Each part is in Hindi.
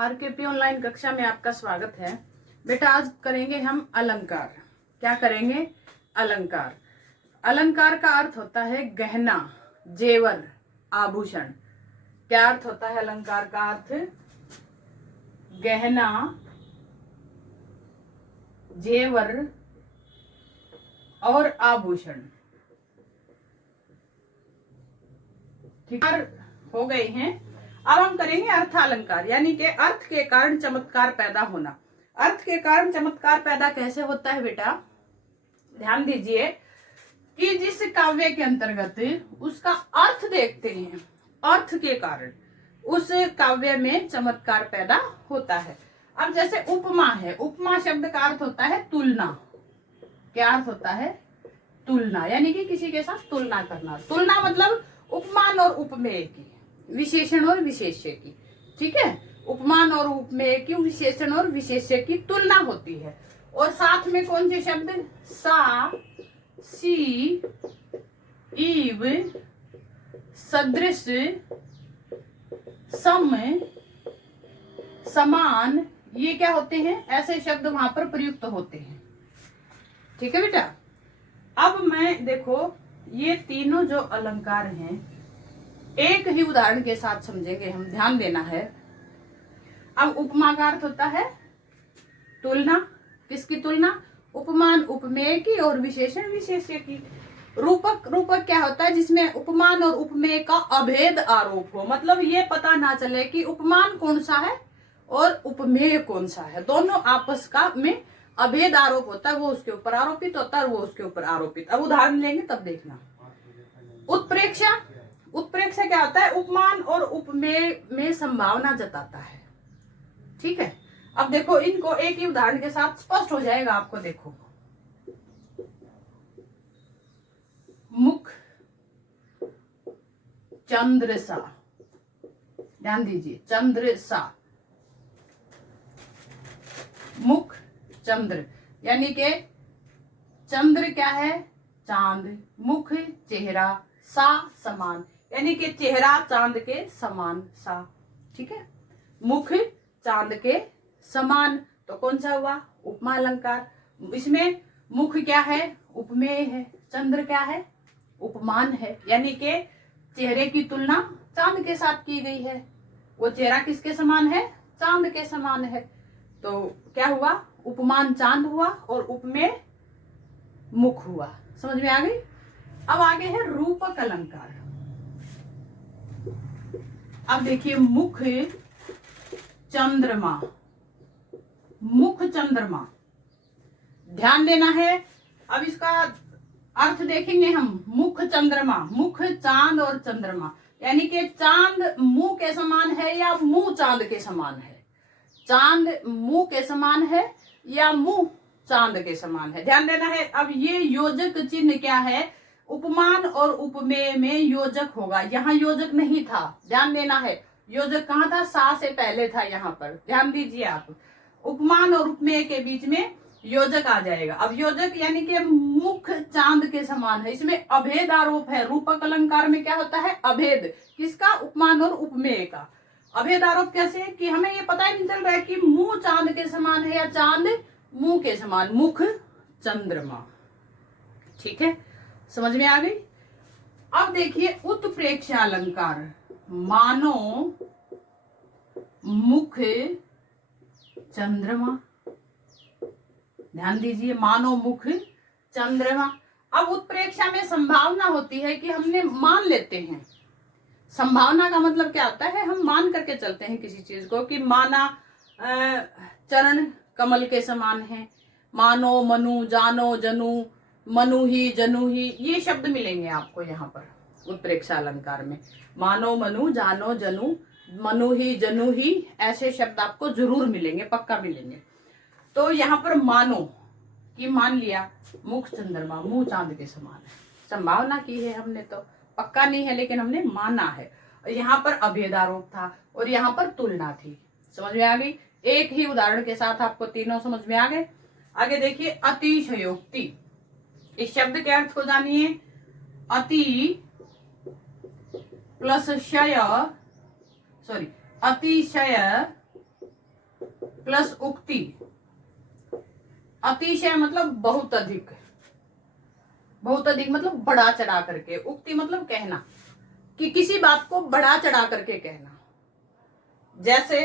आरकेपी ऑनलाइन कक्षा में आपका स्वागत है। बेटा आज करेंगे हम अलंकार। क्या करेंगे? अलंकार। अलंकार का अर्थ होता है गहना, जेवर, आभूषण। क्या अर्थ होता है अलंकार का अर्थ? गहना, जेवर और आभूषण। ठीक हो गए हैं। अब हम करेंगे अर्थ अलंकार, यानी कि अर्थ के कारण चमत्कार पैदा होना। अर्थ के कारण चमत्कार पैदा कैसे होता है बेटा? ध्यान दीजिए कि जिस काव्य के अंतर्गत उसका अर्थ देखते हैं, अर्थ के कारण उस काव्य में चमत्कार पैदा होता है। अब जैसे उपमा है, उपमा शब्द का अर्थ होता है तुलना। क्या अर्थ होता है? तुलना, यानी कि किसी के साथ तुलना करना। तुलना मतलब उपमान और उपमेय की, विशेषण और विशेष्य की। ठीक है, उपमान और उपमेय की, विशेषण और विशेष्य की तुलना होती है। और साथ में कौन से शब्द? सा, सी, इव, सदृश, सम, समान, ये क्या होते हैं? ऐसे शब्द वहां पर प्रयुक्त होते हैं। ठीक है बेटा। अब मैं देखो ये तीनों जो अलंकार हैं एक ही उदाहरण के साथ समझेंगे हम, ध्यान देना है। अब उपमा का अर्थ होता है तुलना। किसकी तुलना? उपमान उपमेय की और विशेषण विशेष्य की। रूपक, रूपक क्या होता है? जिसमें उपमान और उपमेय का अभेद आरोप हो, मतलब ये पता ना चले कि उपमान कौन सा है और उपमेय कौन सा है। दोनों आपस का में अभेद आरोप होता है, वो उसके ऊपर आरोपित होता है और वो उसके ऊपर आरोपित। अब उदाहरण लेंगे तब देखना। उत्प्रेक्षा, उत्प्रेक्षा क्या होता है? उपमान और उपमेय में संभावना जताता है। ठीक है, अब देखो इनको एक ही उदाहरण के साथ स्पष्ट हो जाएगा आपको। देखो, मुख चंद्र सा, ध्यान दीजिए, चंद्र सा, मुख चंद्र, यानी के चंद्र क्या है? चांद, मुख चेहरा, सा समान, यानी कि चेहरा चांद के समान सा। ठीक है, मुख चांद के समान, तो कौन सा हुआ? उपमा अलंकार। इसमें मुख क्या है? उपमेय है, चंद्र क्या है? उपमान है, यानी कि चेहरे की तुलना चांद के साथ की गई है। वो चेहरा किसके समान है? चांद के समान है। तो क्या हुआ? उपमान चांद हुआ और उपमेय मुख हुआ। समझ में आ गई? अब आगे है रूपक अलंकार। अब देखिए, मुख चंद्रमा, मुख चंद्रमा, ध्यान देना है। अब इसका अर्थ देखेंगे हम। मुख चंद्रमा, मुख चांद और चंद्रमा, यानी कि चांद मुंह के समान है या मुंह चांद के समान है। चांद मुंह के समान है या मुंह चांद के समान है, ध्यान देना है। अब ये योजक चिन्ह क्या है? उपमान और उपमेय में योजक होगा, यहाँ योजक नहीं था, ध्यान देना है। योजक कहाँ था? सा से पहले था, यहाँ पर ध्यान दीजिए आप। उपमान और उपमेय के बीच में योजक आ जाएगा। अब योजक यानी कि मुख चांद के समान है, इसमें अभेद आरोप है। रूपक अलंकार में क्या होता है? अभेद। किसका? उपमान और उपमेय का। अभेद आरोप कैसे? कि हमें ये पता ही नहीं चल रहा है कि मुंह चांद के समान है या चांद मुंह के समान। मुख चंद्रमा। ठीक है, समझ में आ गई? अब देखिए उत्प्रेक्षा अलंकार। मानो मुख चंद्रमा, ध्यान दीजिए, मानो मुख चंद्रमा। अब उत्प्रेक्षा में संभावना होती है कि हमने मान लेते हैं। संभावना का मतलब क्या होता है? हम मान करके चलते हैं किसी चीज को, कि माना चरण कमल के समान है, मानो, मनु, जानो, जनु, मनु ही, जनु ही, ये शब्द मिलेंगे आपको यहाँ पर उत्प्रेक्षा अलंकार में। मानो, मनु, जानो, जनु, मनु ही, जनु ही, ऐसे शब्द आपको जरूर मिलेंगे, पक्का मिलेंगे। तो यहाँ पर मानो कि मान लिया मुख चंद्रमा, मुंह चांद के समान है, संभावना की है हमने, तो पक्का नहीं है लेकिन हमने माना है। यहाँ पर अभेद आरोप था और यहाँ पर तुलना थी। समझ में आ गई? एक ही उदाहरण के साथ आपको तीनों समझ में आ गए। आगे देखिए अतिशयोक्ति। इस शब्द के अर्थ को जानिए। अति प्लस शय, सॉरी, अतिशय प्लस उक्ति। अतिशय मतलब बहुत अधिक, बहुत अधिक मतलब बढ़ा चढ़ा करके। उक्ति मतलब कहना, कि किसी बात को बढ़ा चढ़ा करके कहना। जैसे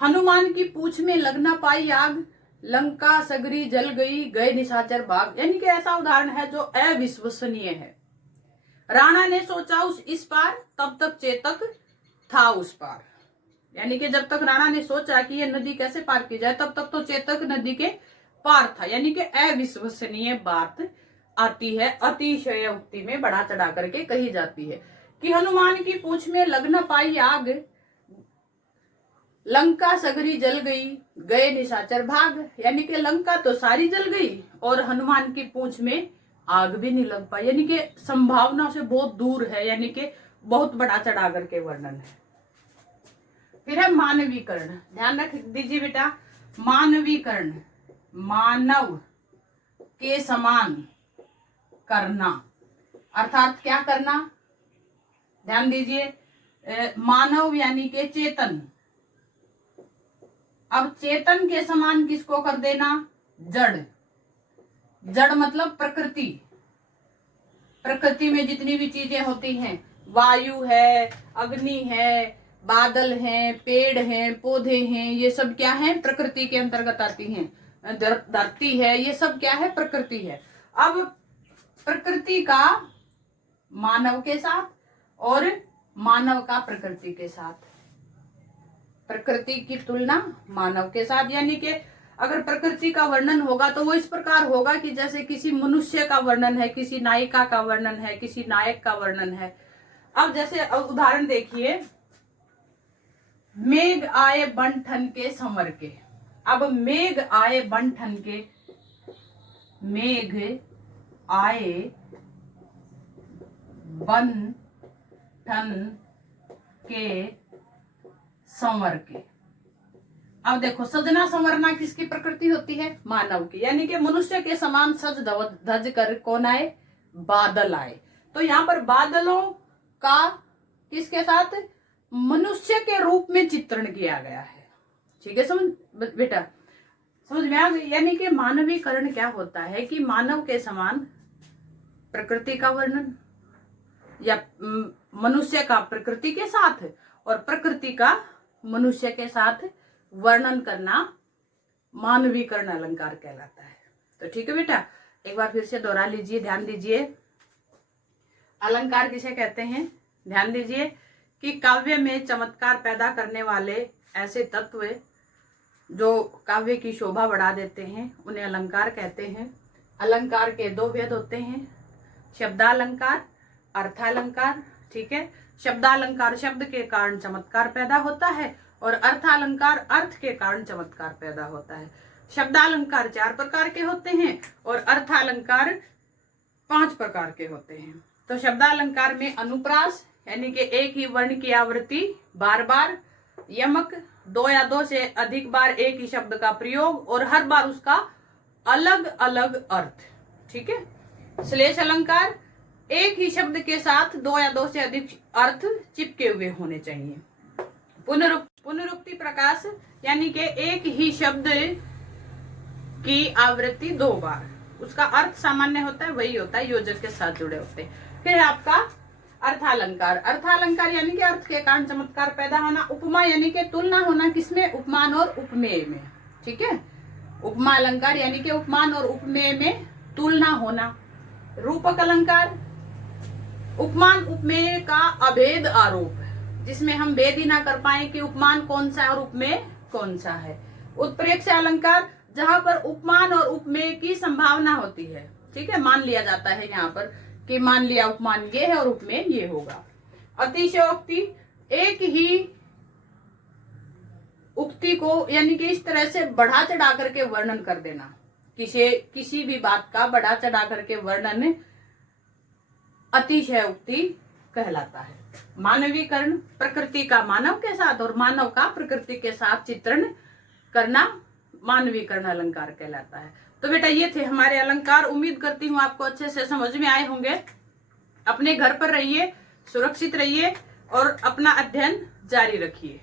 हनुमान की पूंछ में लग ना पाई आग, लंका सगरी जल गई, गए निशाचर भाग। यानी कि ऐसा उदाहरण है जो अविश्वसनीय है। राणा ने सोचा उस इस पार, तब तक चेतक था उस पार। यानी कि जब तक राणा ने सोचा कि ये नदी कैसे पार की जाए, तब तक तो चेतक नदी के पार था। यानी कि अविश्वसनीय बात आती है, अतिशयोक्ति में बढ़ा चढ़ा करके कही जाती है। कि हनुमान की पूंछ में लग न पाई आग, लंका सगरी जल गई, गए निशाचर भाग। यानी कि लंका तो सारी जल गई और हनुमान की पूंछ में आग भी नहीं लग पाई। यानी कि संभावना से बहुत दूर है, यानी कि बहुत बढ़ा चढ़ा करके वर्णन है। फिर है मानवीकरण। ध्यान रख दीजिए बेटा, मानवीकरण, मानव के समान करना। अर्थात क्या करना, ध्यान दीजिए, मानव यानी कि चेतन। अब चेतन के समान किसको कर देना, जड़। जड़ मतलब प्रकृति। प्रकृति में जितनी भी चीजें होती हैं, वायु है, अग्नि है, बादल हैं, पेड़ हैं, पौधे हैं, ये सब क्या है, प्रकृति के अंतर्गत आती हैं। धरती है, ये सब क्या है, प्रकृति है। अब प्रकृति का मानव के साथ और मानव का प्रकृति के साथ, प्रकृति की तुलना मानव के साथ। यानी कि अगर प्रकृति का वर्णन होगा तो वो इस प्रकार होगा कि जैसे किसी मनुष्य का वर्णन है, किसी नायिका का वर्णन है, किसी नायक का वर्णन है। अब जैसे उदाहरण देखिए, मेघ आए बन ठन के संवर के। अब मेघ आए बन ठन के, मेघ आए बन ठन के संवर के। अब देखो, सजना संवरना किसकी प्रकृति होती है, मानव की। यानी कि मनुष्य के समान सज धज कर कौन आए, बादल आए। तो यहाँ पर बादलों का किसके साथ, मनुष्य के रूप में चित्रण किया गया है। ठीक है, समझ बेटा, समझ में आ गई। यानी कि मानवीकरण क्या होता है कि मानव के समान प्रकृति का वर्णन, या मनुष्य का प्रकृति के साथ और प्रकृति का मनुष्य के साथ वर्णन करना मानवीकरण अलंकार कहलाता है। तो ठीक है बेटा, एक बार फिर से दोहरा लीजिए, ध्यान दीजिए। अलंकार किसे कहते हैं, ध्यान दीजिए कि काव्य में चमत्कार पैदा करने वाले ऐसे तत्व जो काव्य की शोभा बढ़ा देते हैं, उन्हें अलंकार कहते हैं। अलंकार के दो भेद होते हैं, शब्दालंकार, अर्थालंकार। ठीक है, शब्दालंकार शब्द के कारण चमत्कार पैदा होता है और अर्थालंकार अर्थ के कारण चमत्कार पैदा होता है। शब्दालंकार 4 प्रकार के होते हैं और अर्थालंकार 5 प्रकार के होते हैं। तो शब्दालंकार में अनुप्रास यानी कि एक ही वर्ण की आवृत्ति बार बार, यमक 2 या 2 से अधिक बार एक ही शब्द का प्रयोग और हर बार उसका अलग अलग अर्थ। ठीक है, श्लेष अलंकार एक ही शब्द के साथ 2 या 2 से अधिक अर्थ चिपके हुए होने चाहिए। पुनरुक्ति प्रकाश यानी कि एक ही शब्द की आवृत्ति 2 बार, उसका अर्थ सामान्य होता है, वही होता है, योजक के साथ जुड़े होते हैं। फिर है आपका अर्थालंकार। अर्थालंकार यानी कि अर्थ के कारण चमत्कार पैदा होना। उपमा यानी कि तुलना होना, किसमें, उपमान और उपमेय में। ठीक है, उपमा अलंकार यानी कि उपमान और उपमेय में तुलना होना। रूपक अलंकार उपमान उपमेय का अभेद आरोप है, जिसमें हम भेद ही ना कर पाए कि उपमान कौन सा है और उपमेय कौन सा है। उत्प्रेक्ष अलंकार जहां पर उपमान और उपमेय की संभावना होती है। ठीक है, मान लिया जाता है यहाँ पर कि मान लिया उपमान ये है और उपमेय ये होगा। अतिशयोक्ति एक ही उक्ति को यानी कि इस तरह से बढ़ा चढ़ा करके वर्णन कर देना, किसी भी बात का बढ़ा चढ़ा करके वर्णन अतिशयोक्ति कहलाता है। मानवीकरण प्रकृति का मानव के साथ और मानव का प्रकृति के साथ चित्रण करना मानवीकरण अलंकार कहलाता है। तो बेटा ये थे हमारे अलंकार। उम्मीद करती हूँ आपको अच्छे से समझ में आए होंगे। अपने घर पर रहिए, सुरक्षित रहिए और अपना अध्ययन जारी रखिए।